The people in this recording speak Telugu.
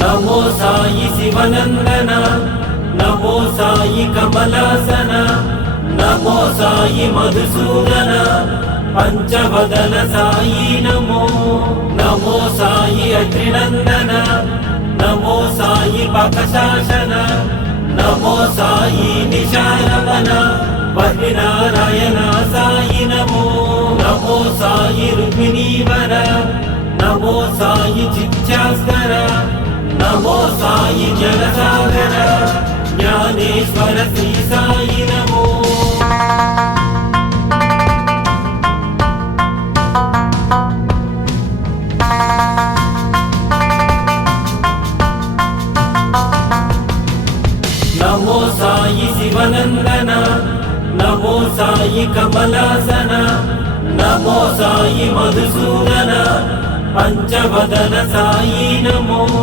నమో సాయి శివనందన, నమో సాయి కమలాసన, నమో సాయి మధుసూదన, పంచవదన సాయి నమో. నమో సాయి అగ్నినందన, నమో సాయి పకశాసన, నమో సాయి నిశారవన, వరినారాయణ సాయి నమో. నమో సాయి రుక్మిణీవర, నమో సాయి చిత్యాస్కర, నమో సాయి జలసాగర, జ్ఞానేశ్వర శ్రీ సాయి నమో. నమో సాయి శివనందన, నమో సాయి కమలాసన, నమో సాయి మధుసూదన, పంచవదన సాయి నమో.